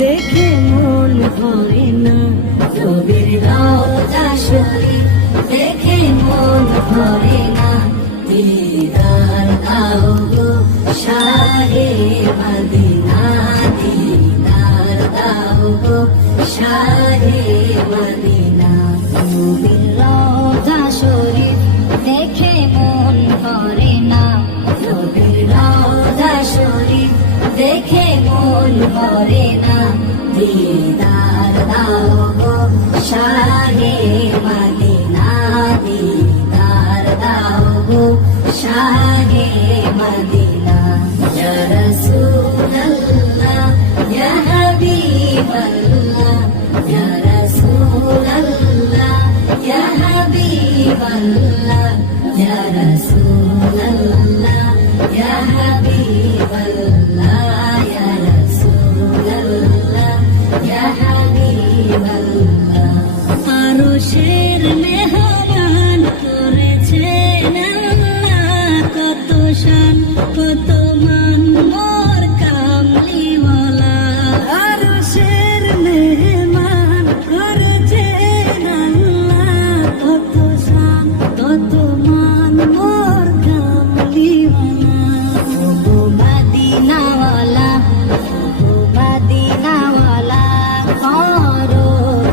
দেখে মন ভরে না, নবীর রওজা শরীফ দেখে মন ভরে না। দিদার দাও গো শাহে মদিনা, দিদার দাও গো শাহে মদিনা। নবীর রওজা শরীফ দেখে মন ভরে না, নবীর রওজা শরীফ দেখে মন ভরে না। দিদার দাও গো শাহে মদিনা, দিদার দাও গো শাহে মদিনা। ইয়া রাসূলুল্লাহ ইয়া হাবিবাল্লাহ, ইয়া রাসূলুল্লাহ ইয়া হাবিবাল্লাহ, ইয়া রাসূলুল্লাহ ইয়া হাবিবাল্লাহ, ইয়া রাসূলুল্লাহ ইয়া হাবিবাল্লাহ। আরশের মেহমান করেছেন আল্লাহ, কত শান কত মান মোর কামলিওয়ালা। আরশের মেহমান করেছেন আল্লাহ, কত শান কত মান মোর কামলিওয়ালা। ওগো মদিনাওয়ালা, ওগো মদিনাওয়ালা, করো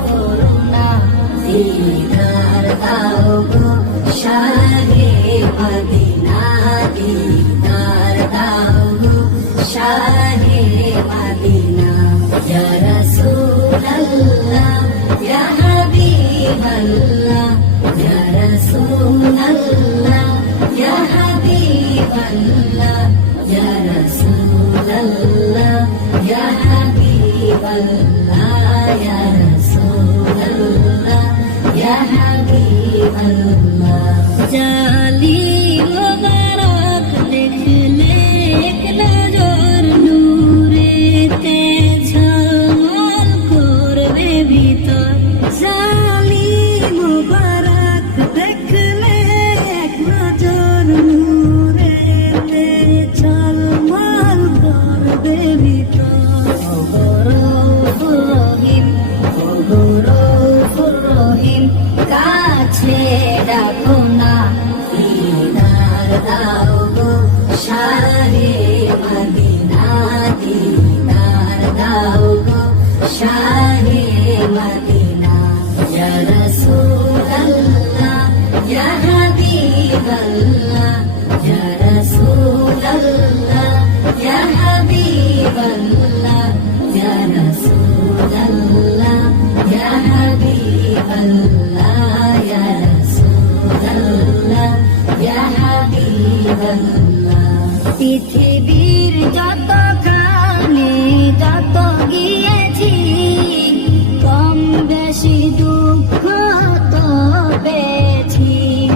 করুণা। দিদার দাও গো শাহে মদিনা, দিদার দাও গো শাহে মদিনা। ইয়া রাসূলুল্লাহ ইয়া হাবিবাল্লাহ, ইয়া রাসূলুল্লাহ ইয়া হাবিবাল্লাহ, ইয়া রাসূলুল্লাহ ইয়া হাবিবাল্লাহ, ইয়া রাসূলুল্লাহ ইয়া হাবিবাল্লাহ। জালি মোবারক দেখলে এক নজর নূরেতে ঝলমল করবে ভিতর। জালি মোবারক দেখলে এক নজর নূরেতে ঝলমল করবে ভিতর। ওগো রউফুর রহিম, ওগো রউফুর রহিম, কাছে ডাকো না। দিদার দাও গো শাহে মদিনা, দিদার দাও গো শাহে মদিনা। ইয়া রাসূলুল্লাহ ইয়া হাবিবাল্লাহ, ইয়া রাসূলুল্লাহ ইয়া হাবিবাল্লাহ, ইয়া রাসূলুল্লাহ ইয়া হাবিবাল্লাহ, ইয়া রাসূলুল্লাহ ইয়া হাবিবাল্লাহ। পৃথিবীর যতখানি যত গিয়েছি, কম বেশি দুঃখ তো পেয়েছি।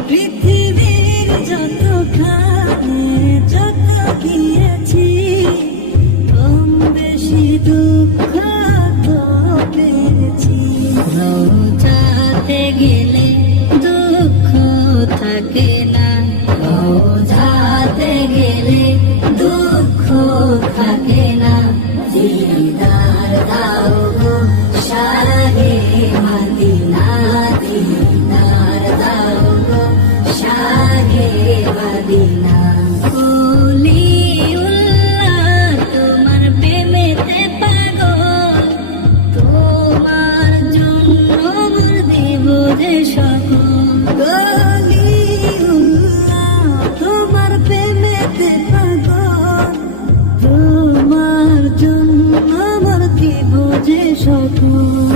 পৃথিবীর যতখানি যত গিয়েছি, কম বেশি দুঃখ তো পেয়েছি। রওজাতে গেলে দুঃখ থাকে না, রওজাতে গেলে দুঃখ থাকে না। দিদার দাও গো শাহে মদিনা, দিদার দাও গো শাহে মদিনা। ওলিউল্লাহ তোমার প্রেমেতে পাগল, তোমার জন্য দেব যে সকল। ওলিউল্লাহ তোমার প্রেমেতে পাগল, তোমার জন্য দেব যে সকল।